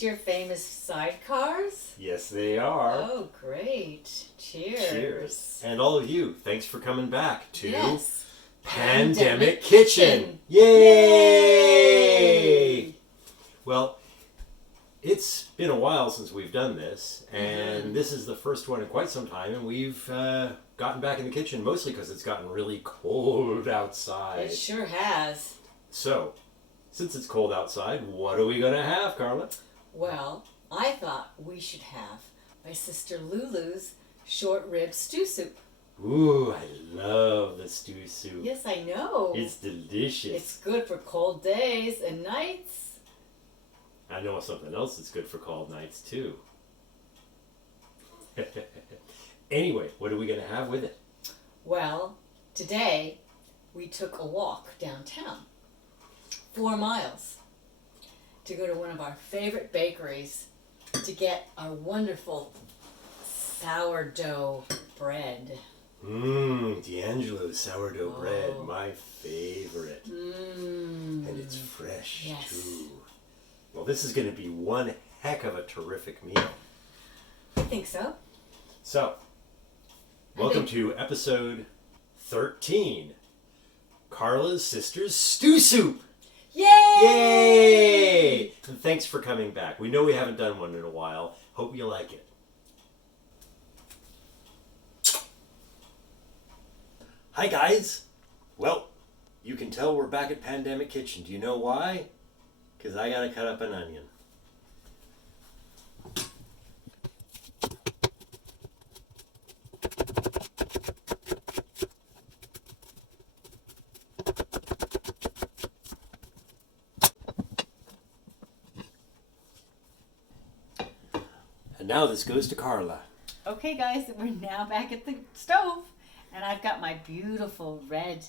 Your famous sidecars? Yes, they are. Oh, great. Cheers. Cheers. And all of you, thanks for coming back to Pandemic Kitchen. Yay! Well, it's been a while since we've done this, and this is the first one in quite some time, and we've gotten back in the kitchen mostly because it's gotten really cold outside. It sure has. So, since it's cold outside, what are we going to have, Karla? Well, I thought we should have my sister Lulu's short rib stew soup. Ooh, I love the stew soup. Yes, I know. It's delicious. It's good for cold days and nights. I know something else that's good for cold nights, too. Anyway, what are we going to have with it? Well, today we took a walk downtown. 4 miles. To go to one of our favorite bakeries to get our wonderful sourdough bread. D'Angelo's sourdough bread, my favorite. And it's fresh, too. Well, this is going to be one heck of a terrific meal. I think so. So, welcome to episode 13, Karla's Sister's Stew Soup. Yay! Yay! And thanks for coming back. We know we haven't done one in a while. Hope you like it. Hi guys! Well, you can tell we're back at Pandemic Kitchen. Do you know why? Because I gotta cut up an onion. Now this goes to Karla. Okay guys, we're now back at the stove and I've got my beautiful red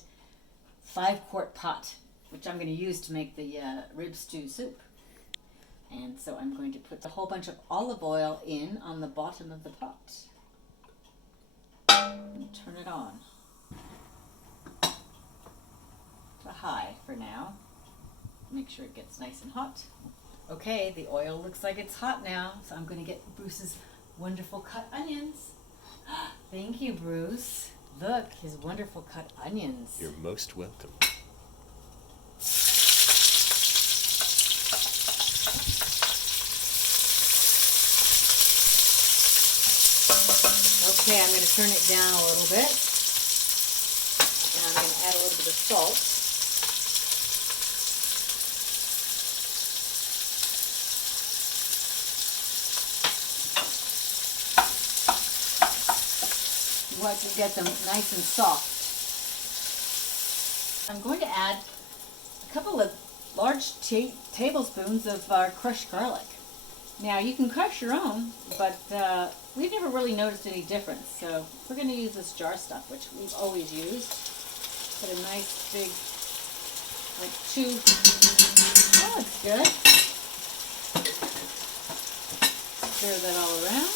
5-quart pot which I'm going to use to make the rib stew soup. And so I'm going to put a whole bunch of olive oil in on the bottom of the pot and turn it on to high for now. Make sure it gets nice and hot. Okay, the oil looks like it's hot now, so I'm going to get Bruce's wonderful cut onions. Thank you, Bruce. Look, his wonderful cut onions. You're most welcome. Okay, I'm going to turn it down a little bit. And I'm going to add a little bit of salt. You want to get them nice and soft. I'm going to add a couple of large tablespoons of our crushed garlic. Now you can crush your own, but we've never really noticed any difference. So we're going to use this jar stuff, which we've always used. Put a nice big, like 2. Oh, it's good. Stir that all around.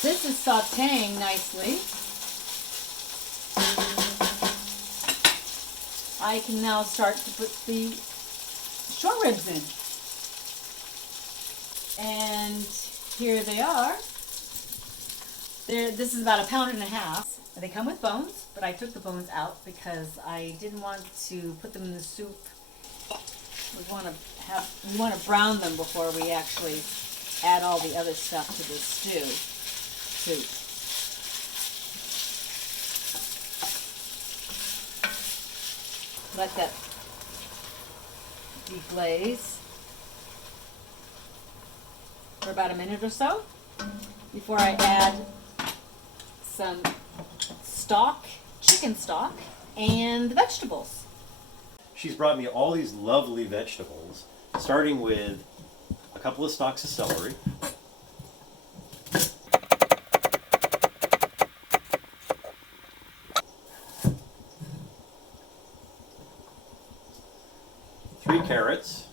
This is sauteing nicely. I can now start to put the short ribs in. And here they are. This is about 1.5 pounds. They come with bones, but I took the bones out because I didn't want to put them in the soup. We want to brown them before we actually add all the other stuff to the soup. Let that deglaze for about a minute or so before I add some stock, chicken stock, and the vegetables. She's brought me all these lovely vegetables, starting with a couple of stalks of celery, three carrots,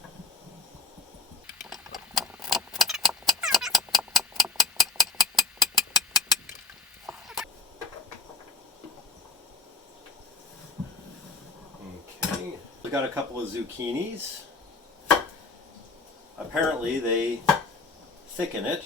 okay, we got a couple of zucchinis. Apparently they thicken it.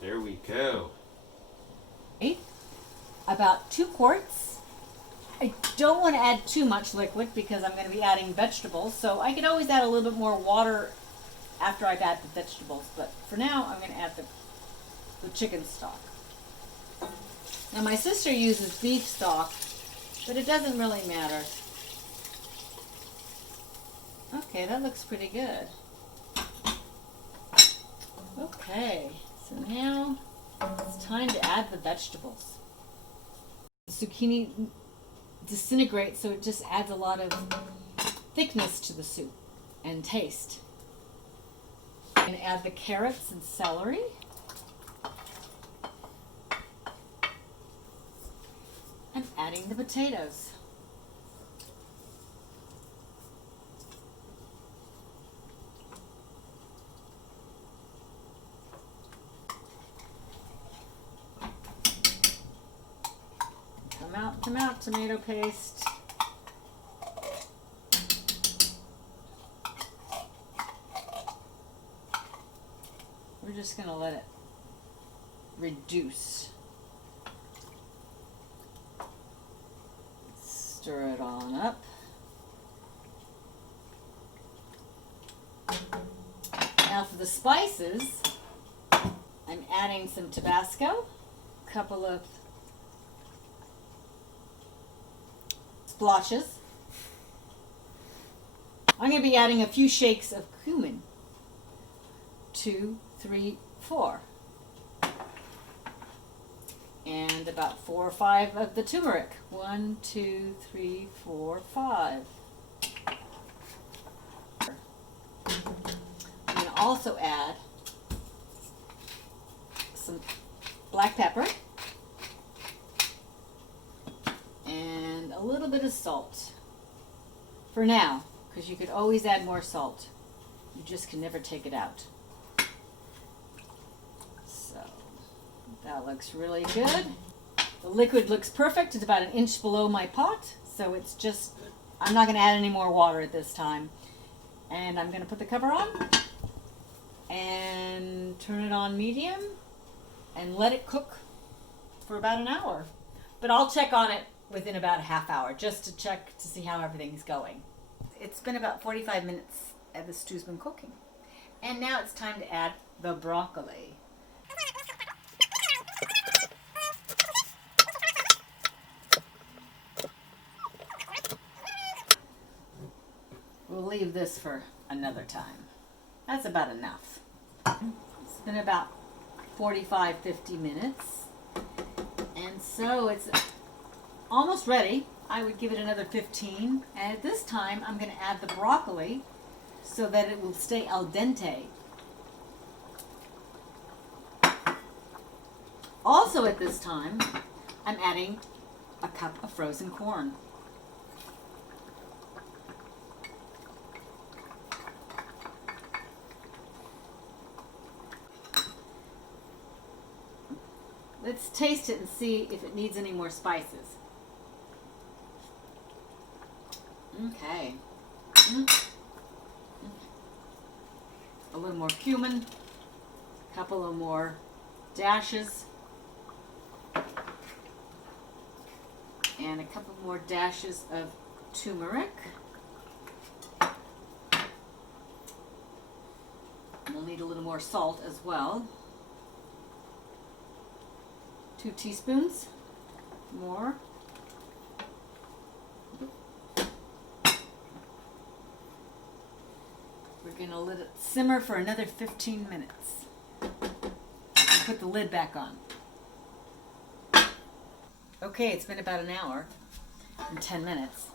There we go. About 2 quarts. I don't want to add too much liquid because I'm going to be adding vegetables, so I could always add a little bit more water after I've added the vegetables, but for now I'm going to add the chicken stock. Now my sister uses beef stock, but it doesn't really matter. Okay, that looks pretty good. Okay, so now it's time to add the vegetables. The zucchini disintegrates, so it just adds a lot of thickness to the soup and taste. I'm going to add the carrots and celery. I'm adding the potatoes. Come out, tomato paste. We're just going to let it reduce. Stir it on up. Now for the spices, I'm adding some Tabasco, a couple of splotches. I'm going to be adding a few shakes of cumin. 2, 3, 4. And about 4 or 5 of the turmeric. 1, 2, 3, 4, 5. I'm going to also add some black pepper and a little bit of salt for now, because you could always add more salt. You just can never take it out. So that looks really good. The liquid looks perfect. It's about 1 inch below my pot, so it's just, I'm not going to add any more water at this time. And I'm going to put the cover on and turn it on medium and let it cook for about an hour. But I'll check on it within about a half hour just to check to see how everything's going. It's been about 45 minutes and the stew's been cooking. And now it's time to add the broccoli. We'll leave this for another time. That's about enough. It's been about 45-50 minutes. And so it's almost ready. I would give it another 15. And at this time, I'm going to add the broccoli so that it will stay al dente. Also at this time, I'm adding a cup of frozen corn. Let's taste it and see if it needs any more spices. Okay. a little more cumin, a couple of more dashes, and a couple more dashes of turmeric. And we'll need a little more salt as well. 2 teaspoons more. We're going to let it simmer for another 15 minutes. And put the lid back on. Okay, it's been about an hour and 10 minutes.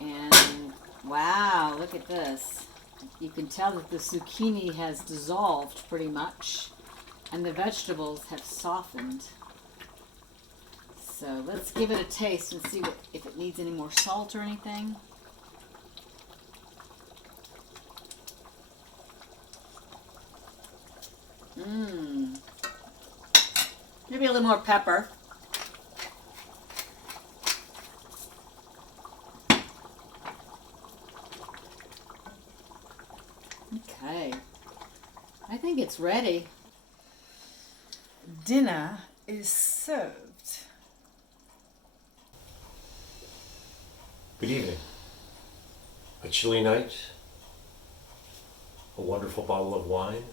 And wow, look at this. You can tell that the zucchini has dissolved pretty much and the vegetables have softened. So let's give it a taste and see if it needs any more salt or anything. Maybe a little more pepper. Okay. I think it's ready. Dinner is served. Good evening. A chilly night, a wonderful bottle of wine,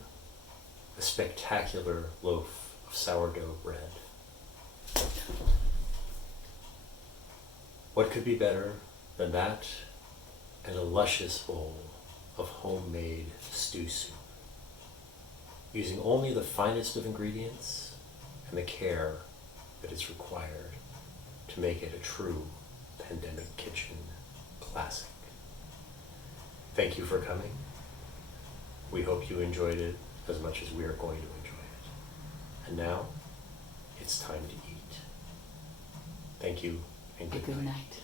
a spectacular loaf of sourdough bread. What could be better than that and a luscious bowl of homemade stew soup, using only the finest of ingredients and the care that is required to make it a true pandemic kitchen classic. Thank you for coming. We hope you enjoyed it as much as we are going to enjoy it. And now, it's time to eat. Thank you and good night.